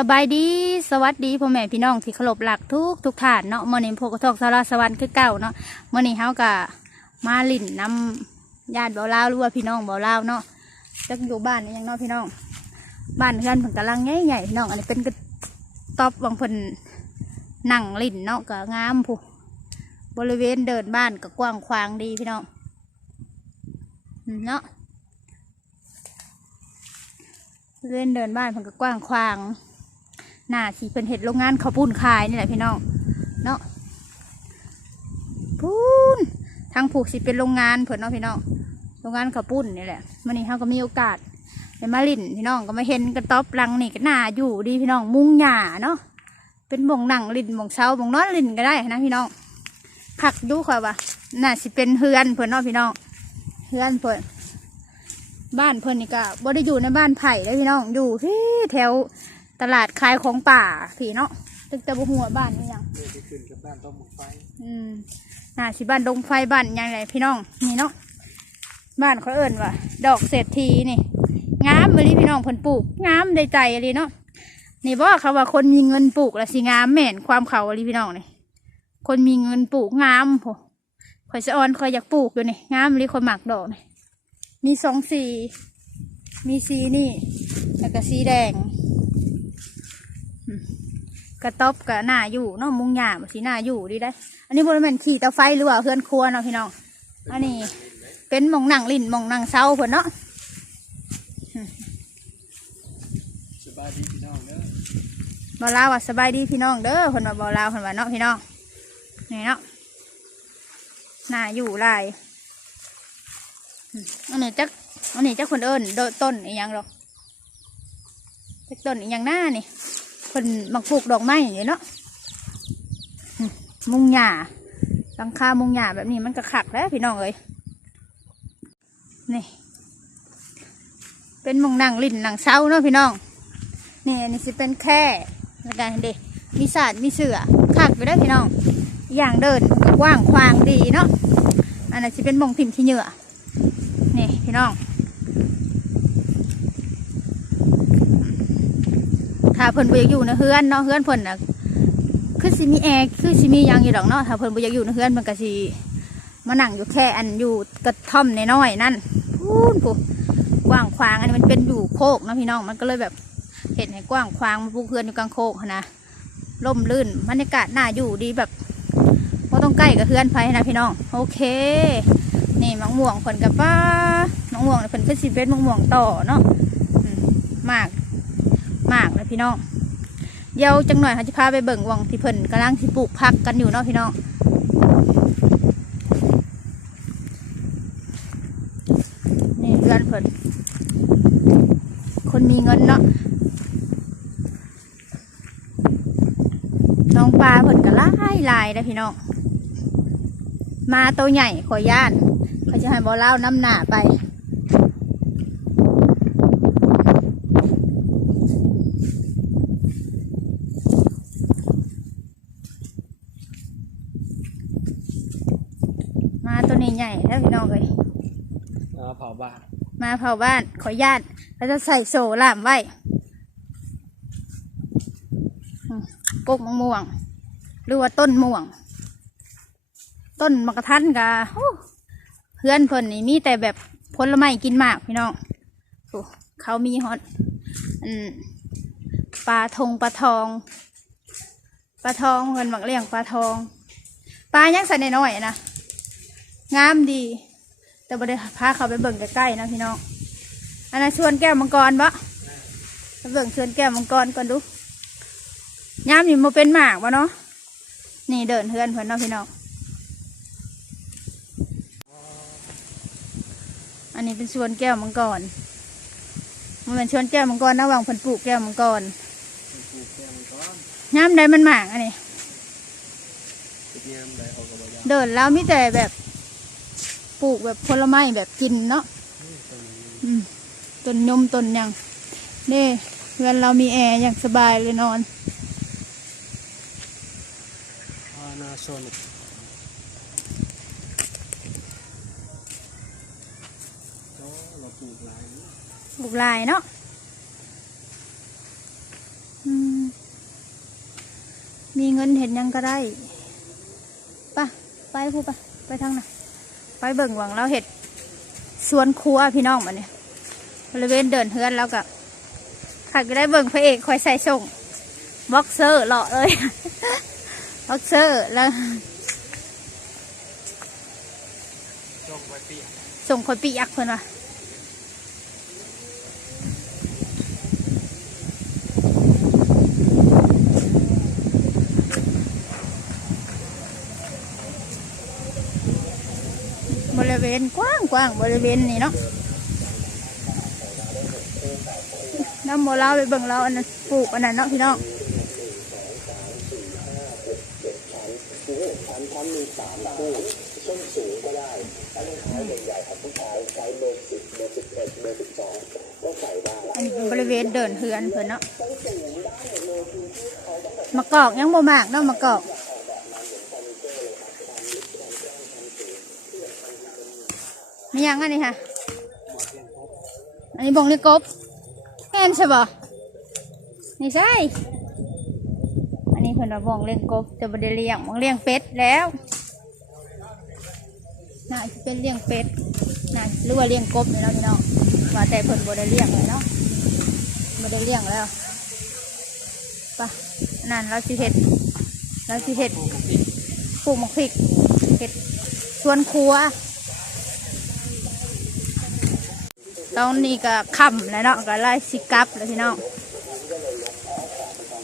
สบายดีสวัสดีพ่อแม่พี่น้องที่เคารพหลักทุกท่านเนาะมื้อนี้พวกกระทอกสารสวรรค์คือเก่าเนาะมื้อนี้เฮาก็มาลิ่นน้ำญาติเบาลาวหรือว่าพี่น้องเบาลาวเนาะจักอยู่บ้านนี่ยังเนาะพี่น้องบ้านเพื่อนเพิ่นกำลังใหญ่ๆพี่น้องอันนี้เป็นกระต๊อบบางเพิ่นนั่งลิ่นเนาะก็งามผู้บริเวณเดินบ้านก็กว้างขวางดีพี่น้องเนาะบริเวณเดินบ้านเพิ่นก็กว้างขวางหน้าที่เป็นเห็ดโรงงานข้าวปุ้นขายนี่แหละพี่น้องเนาะปุ้นทางผูกสิเป็นโรงงานเพิ่นเนาะพี่น้องโรงงานข้าวปุ้นนี่แหละวันนี้เขาก็มีโอกาสไปมาลิ่นพี่น้องก็มาเห็นกระต๊อบรังนี่ก็น่าอยู่ดีพี่น้องมุงหญ้าเนาะเป็นบ่งหนังลิ่นบ่งเช้าบ่งนอนลิ่นก็ได้นะพี่น้องผักดูค่ะว่าน่าสิเป็นเฮือนเพิ่นเนาะพี่น้องเฮือนเพิ่นบ้านเพิ่นนี่ก็บ่ได้อยู่ในบ้านไผ่เลยพี่น้องอยู่ที่แถวตลาดขายของป่าพี่เนาะตึกตะบุหัวบ้านนี่ยังไปขึ้นกับบ้านต้มหมกไฟน่าสิบ้านดงไฟบ้านยังไงพี่น้องนี่เนาะบ้านเขาเอิ้นว่าดอกเศรษฐีนี่งามเลยพี่น้องเพิ่นปลูกงามได้ใจเลยเนาะนี่บอกเขาว่าคนมีเงินปลูกละสิงามแม่นความเขาเลยพี่น้องนี่คนมีเงินปลูกงามโหข่อยสะออนข่อยอยากปลูกอยู่นี่งามเลยคนหมักดอกนี่มี2 สีมีสีนี่แล้วก็สีแดงกระต๊อบกับหน้าอยู่เนาะมุงหญ้าแบบสีหน้าอยู่ดีได้อันนี้บริเวณขี่เตาไฟหรือว่าเพื่อนครัวเนาะพี่น้องอันนี้เป็นหม่องนั่งลิ่นหม่องนั่งเศร้าเพื่อนเนาะสบายดีพี่น้องเด้อบ่ลาวว่าสบายดีพี่น้องเด้อเพิ่นว่าบ่ลาวเพิ่นว่าเนาะพี่น้องนี่เนาะหน้าอยู่ลายอันนี้จักคนเอิ้นต้นอีหยังหรอกจักต้นอีหยังหน้านี่เพิ่นมักปลูกดอกไม้อยู่เนาะมุงหญ้าหลังคามุงหญ้าแบบนี้มันก็คักแล้วพี่น้องเอ้ยนี่เป็นหม่องนั่งลิ่นนั่งเช้าเนาะพี่น้องนี่อันนี้สิเป็นแค่แล้วกันเด็มีศาสตร์มีเสือคักไปได้พี่น้องอย่างเดินก็กว้างขวางดีเนาะอันนั้นสิเป็นหม่องถิ่มที่เหยื่อนี่พี่น้องถ้าเพิ่นบ่อยากอยู่ในเฮือนเนาะเฮือนเพิ่นน่ะคือสิมีแอร์คือสิมียังอยู่ดอกเนาะถ้าเพิ่นบ่อยากอยู่ในเฮือนมันก็สิมานั่งอยู่แค่อันอยู่กระท่อมน้อยๆนั่นพูนกว้างขวางอันนี้มันเป็นอยู่โคกนะพี่น้องมันก็เลยแบบเห็นให้กว้างขวางมาปลูกเฮือนอยู่กลางโคกนะร่มรื่นบรรยากาศน่าอยู่ดีแบบบ่ต้องใกล้กับเฮือนไผนะพี่น้องโอเคนี่มะม่วงเพิ่นกับป้ามะม่วงเพิ่นคือสิเป็นมะม่วงต่อเนาะมากเลยพี่น้องเดี๋ยวจังหน่อยเขาจะพาไปเบิ่งวังที่เพิ่นกำลังที่ปลูกผักกันอยู่เนาะพี่น้องนี่เพื่อนเพิ่นคนมีเงินเนาะน้องปลาเพิ่นก็ลายนะพี่น้องมาตัวใหญ่ขอญาตเขาจะให้บ่อเล่าน้ำหนาไปมาตัวนี้ใหญ่แล้วพี่น้องเลยมาเผาบ้านขอญาตเขาจะใส่โซ่ล่ามไว้กกมะม่วงหรือว่าต้นม่วงต้นมะกะทันกะเพื่อนเพิ่นนี่มีแต่แบบผลไม้กินมากพี่น้องเขามีฮอตปลาทองเพิ่นมักเลี้ยงปลาทองปลายังใส่น้อยๆนะงามดีแต่บ่ได้พาเขาไปเบิ่งใกล้ๆนะพี่น้องอันนั้นชวนแก้วมังกรบ่ไปเบิ่งชวนแก้วมังกรก่อนดูยามนี่มันเป็นหมากบ่เนาะนี่เดินเฮือนเพิ่นเนาะพี่น้องอันนี้เป็นชวนแก้วมังกรมันเป็นชวนแก้วมังกรนะวางเพิ่นปลูกแก้วมังกรยามใดมันหมากอันนี้เดินแล้วมีแต่แบบปลูกแบบผลไม้แบบกินเนาะต้นยมต้นยังเด้เพื่อนเรามีแอร์อย่างสบายเลยนอนนาโซนิกเราปลูกลายเนาะ อืมมีเงินเห็นยังก็ได้ป่ะไปพูดไปทางไหนไปเบิ่งหวังเราเห็ดสวนครัวพี่น้องมาเนี่ยบริเวณเดินเฮือนแล้วก็ขัดก็ได้เบิ่งพระเอกคอยใส่ส่งบ็อกเซอร์หล่อเลย บ็อกเซอร์แล้ว ลงไปเปียก ส่งคอยปีอักเพื่อนว่ะบริเวณกว้างบริเวณนี้เนาะน้ำโมเราไปเบิ่งเราอันนั้นปลูกอันนั้นเนาะพี่น้องอันนี้เป็นบริเวณเดินเฮือนเพื่อนเนาะมะกอกยังโมมากเนาะมะกอกมียังอันนี้ค่ะอันนี้บงเลี้ยงกบแม่นใช่ป่ะนี่ใช่อันนี้เพื่อนเราบงเลี้ยงกบแต่ไม่ได้เลี้ยงบงเลี้ยงเป็ดแล้วน่าจะเป็นเลี้ยงเป็ดน่าหรือว่าเลี้ยงกบนี่เนาะพี่น้องว่าแต่เพื่อนบ่ได้เลี้ยงเลยเนาะบ่ได้เลี้ยงแล้วป่ะนั่นเราสิเห็ดปลูกหมกพริกเห็ดสวนครัวตอนนี้ก็ค่ำแล้วเนาะก็ไล่สิกลับแล้วพี่น้อง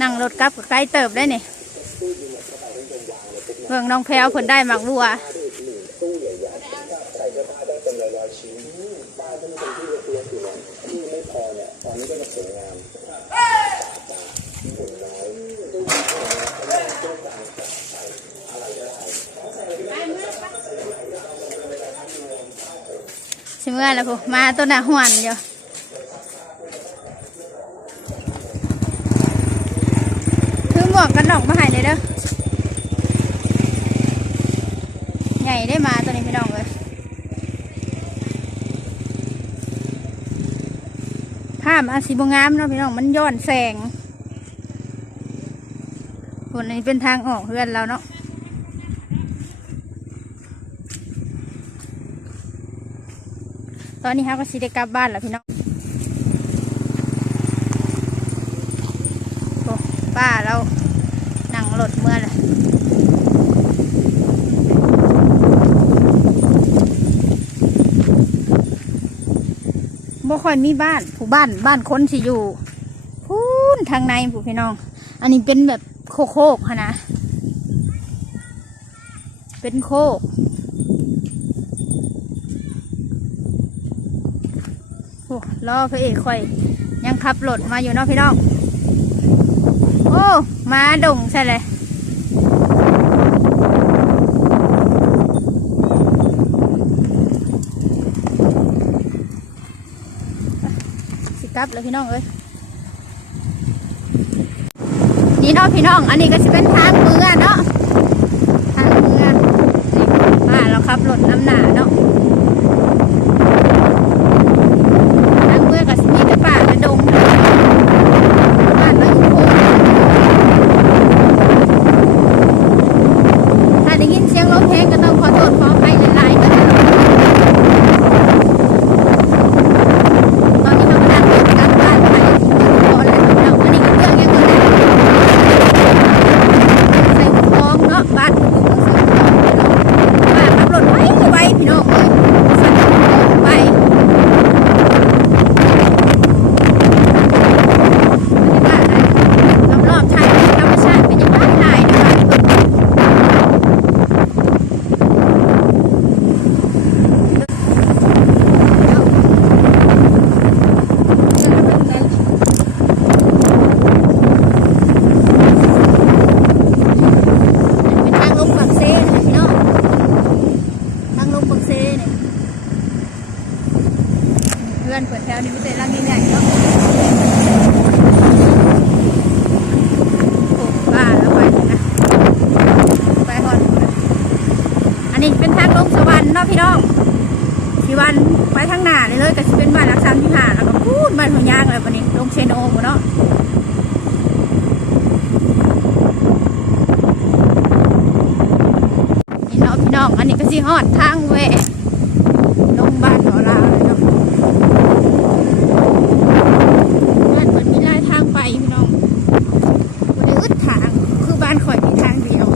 นั่งรถกลับก็ใกล้เติบได้เนี่ยเมืองน้องแพรวเพิ่นได้หมักบัวชิเมื่อแล้วพูมาตัวหน้าหวนอยู่คือหมวกกันน็อกมาให้เลยเด้อใหญ่ได้มาตัวนี้พี่น้องเลยภาพอาสีบงามเนาะพี่น้องมันย้อนแสงคนนี้เป็นทางออกเพื่อนเราเนาะตอนนี้ครับก็สิได้กลับบ้านแล้วพี่น้องโอ้ป้าเรานั่งรถเมื่อเลยบ่ค่อยมีบ้านผู้บ้านคนสิอยู่พูนทางในผู้พี่น้องอันนี้เป็นแบบโคกค่ะนะเป็นโคกรอพระเอกค่อยยังขับรถมาอยู่เนาะพี่น้องโอ้มาดงใช่เลยสิกลับเลยพี่น้องเอ้ยนี่เนาะพี่น้องอันนี้ก็จะเป็นทางเมืองเนาะทางเมืองนี่เราขับรถน้ำหนาเนาะเพื่อนเปิดแถวนี้ไม่ใช่ร่างใหญ่ๆเนาะโอ้บ้าแล้วไปนะไปหอดอันนี้เป็นทางลงสวรรค์เนาะพี่น้องที่วันไปทางหน้าเลยก็จะเป็นบ้านรักษาที่หาแล้วก็พูดบ้านหัวยางอะไรวันนี้ลงเชนโอหมดเนาะ สิฮอดทางแหวะลงบ้านหนอลาวเลยเนาะบ้านมันมีหลายทางไปพี่น้องบ่ได้อึดทางคือบ้านข่อยมีทางเดียว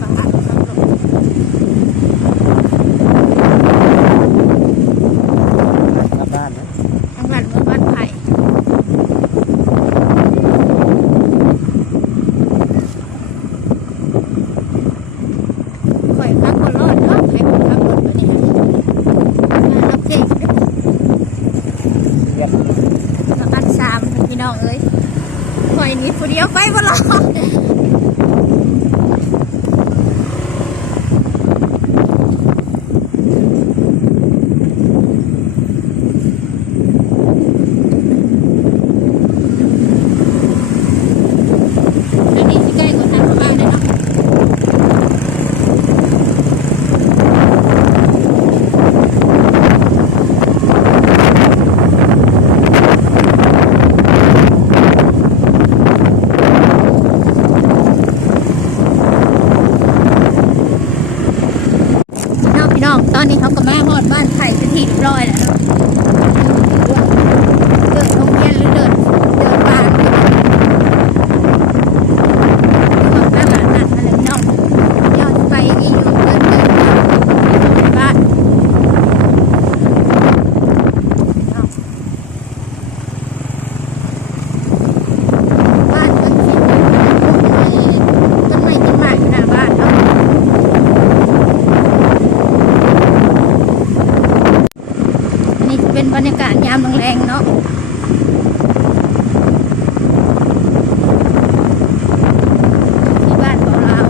ป่าครับลง กลับบ้านนะ ทางบ้านเมืองบ้านไผ่ข่อยพักคนรอดเนาะให้คนพักคนแบบนี้รับเจ๊ง เรียบ ประกันสามพี่น้องเอ้ยข่อยนี้ผู้เดียวไปบ่รอดอันนี้สิใกล้กว่าทางเข้าบ้านเลยเนาะพี่น้องตอนนี้เขาก็มาฮอดบ้านไผ่เป็นที่เรียบร้อยแล้วเนาะเดินโรงเรียนหรือเดินบ้านบ้านหลานนั่นอะไรพี่น้องยอดไปนี่อยู่เดินบ้านบ้านต้นขิดต้นไม้ต้นไม้อยู่หน้าบ้านเนาะนี่เป็นบรรยากาศยามแรงๆเนาะที่บ้านของเรา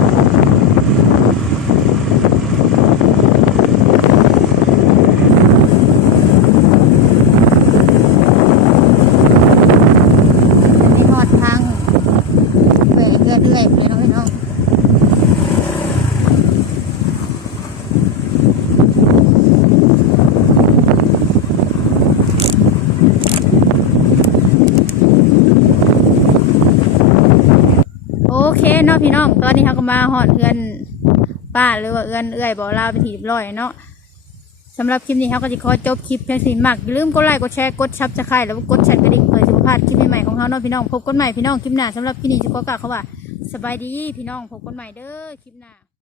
อันนี้หอดทางแหวกเรื่อยๆไปเนาะพี่น้องโอเคเนาะพี่น้องตอนนี้เขาก็มาหอดเอือนป้าหรือว่าเอือนเอื้อยบ่อลาวไปนที่เรียบร้อยเนาะสำหรับคลิปนี้เขาก็จะขอจบคลิปเพียงสิมักอย่าลืมกดไลค์กดแชร์กดซับสไครต์แล้วก็กดสั่นกระดิ่งเพื่อจะบ่พลาดคลิปใหม่ๆของเขาเนาะพี่น้องพบกันใหม่พี่น้องคลิปหน้าสำหรับคลิปนี้จะขอกล่าวคำว่าสบายดีพี่น้องพบกันใหม่เด้อคลิปหน้า